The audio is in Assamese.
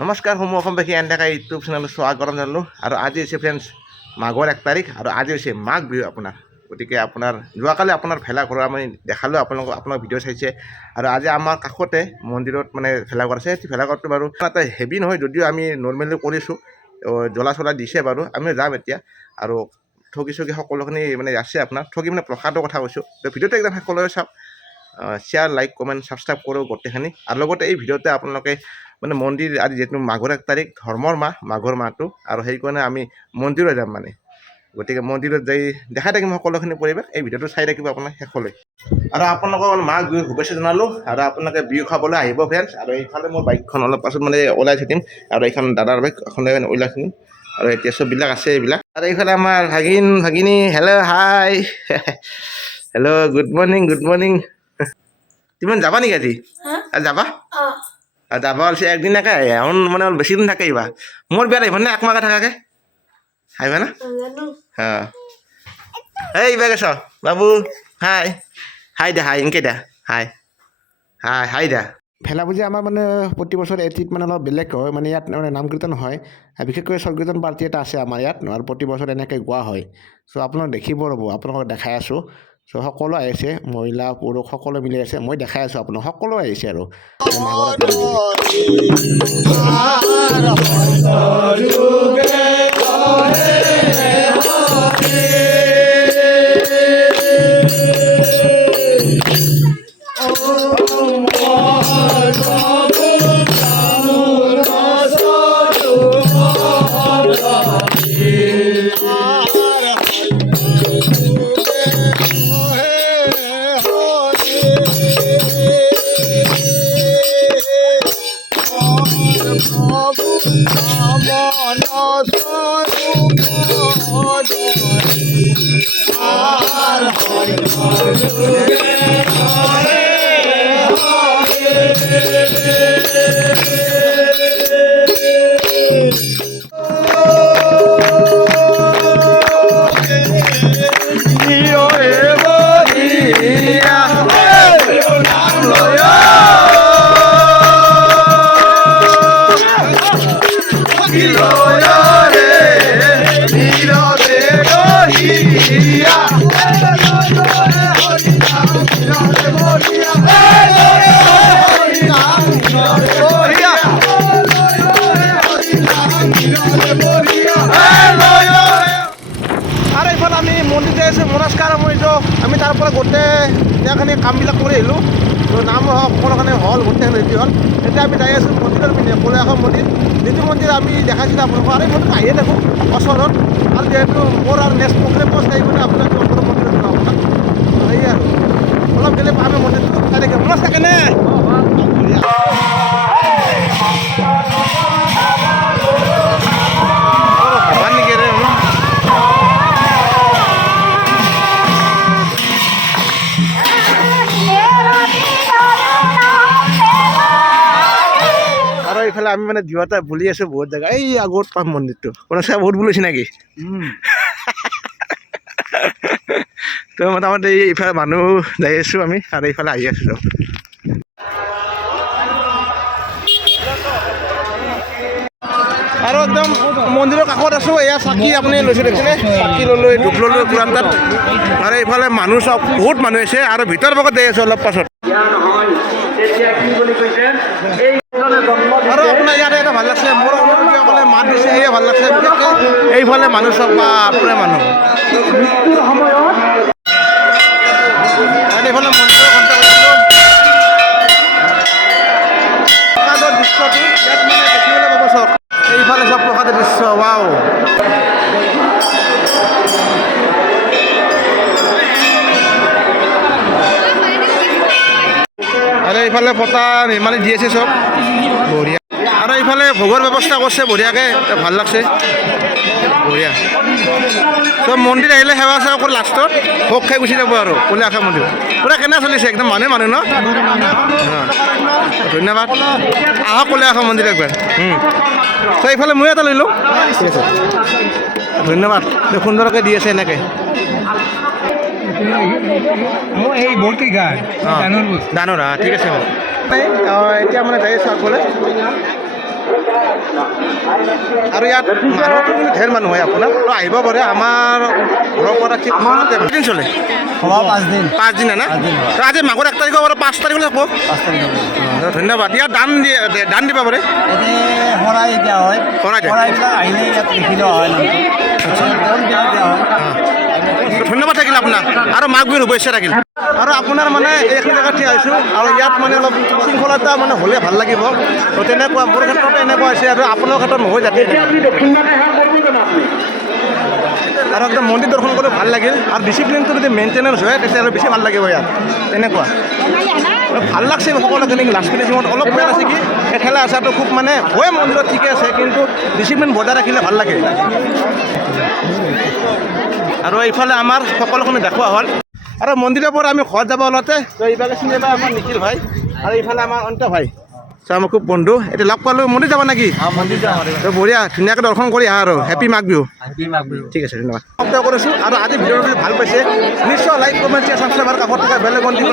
নমস্কাৰ সমূহ অসমবাসী এন ডেকা ইউটিউব চেনেলত স্বাগতম জনালোঁ আৰু আজি হৈছে ফ্ৰেণ্ডছ মাঘৰ 1 তাৰিখ আৰু আজি হৈছে মাঘ বিহু আপোনাৰ গতিকে আপোনাৰ যোৱাকালি আপোনাৰ ভেলাঘৰ আমি দেখালোঁ আপোনাক ভিডিঅ' চাইছে আৰু আজি আমাৰ কাষতে মন্দিৰত মানে ভেলাঘৰ আছে সেই ভেলাঘৰটো বাৰু এটা হেভি নহয় যদিও আমি নৰ্মেলি কৰিছোঁ জ্বলা চলা দিছে বাৰু আমি যাম এতিয়া আৰু ঠগি সকলোখিনি মানে আছে আপোনাৰ ঠগি মানে প্ৰসাদৰ কথা কৈছোঁ ভিডিঅ'টো একদম সকলোৱে চাওক শ্বেয়াৰ লাইক কমেণ্ট ছাবস্ক্ৰাইব কৰোঁ গোটেইখিনি আৰু লগতে এই ভিডিঅ'তে আপোনালোকে মানে মন্দিৰ আজি যিহেতু মাঘৰ 1 তাৰিখ ধৰ্মৰ মাহ মাঘৰ মাহটো আৰু সেইকাৰণে আমি মন্দিৰত যাম মানে গতিকে মন্দিৰত যাই দেখাই থাকিম সকলোখিনি পৰিৱেশ এই ভিডিঅ'টো চাই থাকিব আপোনাক শেষলৈ আৰু আপোনালোকৰ মাঘ বিহু শুভেচ্ছা জনালোঁ আৰু আপোনালোকে বিহু খাবলৈ আহিব ফ্ৰেণ্ডছ আৰু এইফালে মোৰ বাইকখন অলপ পাছত মানে ওলাই থাকিম আৰু এইখন দাদাৰ বাইক এখন ওলাই থাকিম আৰু এতিয়া চববিলাক আছে এইবিলাক আৰু এইফালে আমাৰ ভাগিনী hello' hi hello' good morning তুমি যাবা নেকি আজি যাবা যাবা ওলছে একদিনাকে এখন মানে বেছি দিন থাকে আহিবা মোৰ বিয়াত আহিবা নে একমাহে থাকাকে আহিবা না অঁ এই বেগ আছ বাবু হাই দা ইনকে দা হাই দা ভেলা পূজা আমাৰ মানে প্ৰতি বছৰ এটিত মানে অলপ বেলেগ হয় মানে ইয়াত মানে নাম কীৰ্তন হয় বিশেষকৈ সংকীৰ্তন পাৰ্টি এটা আছে আমাৰ ইয়াত আৰু প্ৰতি বছৰ এনেকৈ গোৱা হয় চ' আপোনালোক দেখিব ৰ'ব আপোনালোকক দেখাই আছোঁ চ' সকলো আহিছে মহিলা পুৰুষ সকলো মিলি আছে মই দেখাই আছোঁ আপোনাক সকলো আহিছে আৰু আমি মন্দিৰ যাই আছোঁ মনস্কাৰ মন্দিৰ আমি তাৰ পৰা গোটেইখিনি কামবিলাক কৰি আহিলোঁ নাম হওক সকলোখিনি হ'ল গোটেইখিনি ৰেডি হ'ল এতিয়া আমি যাই আছোঁ মন্দিৰৰ পিনে কলীয়াসম মন্দিৰ যিটো মন্দিৰ আমি দেখাইছিলোঁ আপোনালোকক আৰু এই মন্দিৰ আহিয়ে থাকোঁ ওচৰত আৰু যিহেতু মোৰ আৰু নেক্সট প্ৰগ্ৰেম আছে সেইকাৰণে আপোনাক মন্দিৰত যোৱা আপোনাক সেয়ে আৰু অলপ গ'লে আমি মন্দিৰটো চাই থাকিম মনত থাকেনে এইফালে আমি মানে দিওঁতে বুলি আছোঁ বহুত জেগা এই আগত পাম মন্দিৰটো কোনো চাই বহুত বুলিছে নেকি তো মোটামুটি এইফালে মানুহ যাই আছোঁ আমি আৰু এইফালে আহি আছোঁ আৰু একদম মন্দিৰৰ কাষত আছোঁ এয়া চাকি আপুনি লৈছে দেখিছেনে চাকি ল'লোঁ ধূপ ল'লোঁ কোৰাণ তাত আৰু এইফালে মানুহ চব বহুত মানুহ আছে আৰু ভিতৰ ভাগত যাই আছোঁ অলপ পাছত আৰু আপোনাৰ ইয়াতে এটা ভাল লাগছে মোৰ অনুৰোধীসকলে মাত দিছে সেয়ে ভাল লাগছে বিশেষকৈ এইফালে মানুহ চব বা আপোনাৰ মানুহ এইফালে মন্দিৰৰ ঘণ্টা কৰিছিলোঁ প্ৰসাদৰ দৃশ্যটো ইয়াত মানে দেখিবলৈ পাব চব এইফালে চব প্ৰসাদৰ দৃশ্য ৱাও আৰু এইফালে পতা নিৰ্মালি দি আছে চব বঢ়িয়া আৰু এইফালে ভোগৰ ব্যৱস্থা কৰিছে বঢ়িয়াকৈ ভাল লাগছে বঢ়িয়া চব মন্দিৰ আহিলে সেৱা চেৱা কৰি লাষ্টত ভোগ খাই গুচি যাব আৰু কলীয়াসম মন্দিৰ পূৰা কেনে চলিছে একদম মানুহ ন ধন্যবাদ আহক কলীয়াসম মন্দিৰ একবাৰ চ' এইফালে মই এটা লৈ লওঁ ঠিক আছে ধন্যবাদ সুন্দৰকৈ দি আছে এনেকৈ এই ভৰ্তি গায় দানৰ ঠিক আছে এতিয়া মানে যাই আছোঁ আগলৈ আৰু ইয়াত মানুহটো কিন্তু ঢেৰ মানুহ হয় আপোনাৰ তো আহিব পাৰে আমাৰ ঘৰৰ পৰা ঠিক ওচৰতে দিন চলে সভা 5 দিন 5 দিন না তো আজি মাঘৰ 1 তাৰিখৰ পৰা 5 তাৰিখলৈ থাকব 5 তাৰিখ ধন্যবাদ ইয়াত দান দিব পাৰে এতে শৰাই দিয়া হয় শৰাই দিয়ে। শৰাইবিলাক আহিলে ইয়াত লিখি লোৱা হয় দিয়া হয় ধন্যবাদ থাকিল আপোনাক আৰু মাঘ বিহুৰ শুভেচ্ছা থাকিল আৰু আপোনাৰ মানে এইখিনি জেগাত ঠিক আহিছোঁ আৰু ইয়াত মানে অলপ শৃংখলতা মানে হ'লে ভাল লাগিব তো তেনেকুৱা মোৰ ক্ষেত্ৰত এনেকুৱা হৈছে আৰু আপোনাৰ ক্ষেত্ৰত নহয় যাতে আৰু একদম মন্দিৰ দৰ্শন কৰি ভাল লাগিল আৰু ডিচিপ্লিনটো যদি মেইনটেনেঞ্চ হয় তেতিয়াহ'লে বেছি ভাল লাগিব ইয়াত তেনেকুৱা আৰু ভাল লাগছে সকলোখিনি লাষ্ট ফিনিচিঙত অলপ বেয়া আছে কি এঠেলা আচাৰটো খুব মানে হয় মন্দিৰত ঠিকে আছে কিন্তু ডিচিপ্লিন বজাই ৰাখিলে ভাল লাগে আৰু এইফালে আমাৰ সকলোখিনি দেখুওৱা হ'ল আৰু মন্দিৰৰ পৰা আমি ঘৰত যাব ওলাওঁতে তো এইভাগে চিনি পাই আমাৰ নিখিল ভাই আৰু এইফালে আমাৰ অন্ত ভাই চ' আমাৰ খুব বন্ধু এতিয়া লগ পালোঁ মন্দিৰ যাব নেকি মন্দিৰ যাওঁ তো বঢ়িয়া ধুনীয়াকৈ দৰ্শন কৰি আহা আৰু হেপী মাঘ বিহু মাঘ বিহু ঠিক আছে ধন্যবাদ শব্দ কৰিছোঁ আৰু আজি ভিডিঅ'টো যদি ভাল পাইছে নিশ্চয় লাইক কমেণ্ট শ্বেয়াৰ ছাবস্ক্ৰাইব আৰু কাষত থকা বেল আইকন টিপি